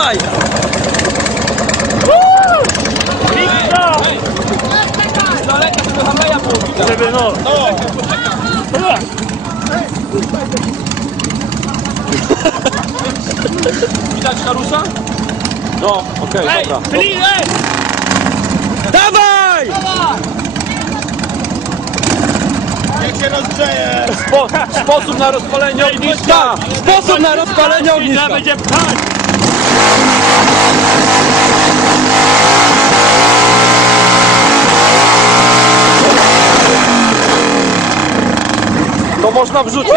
Dawaj! Z daleka tego Hameja było widać. Żeby no. Widać Harusa? No, okej, dobra. Dawaj! Niech się rozgrzeje! Sposób na rozpalenie ogniska! Sposób na rozpalenie ogniska! Będzie pchać! To można wrzucić!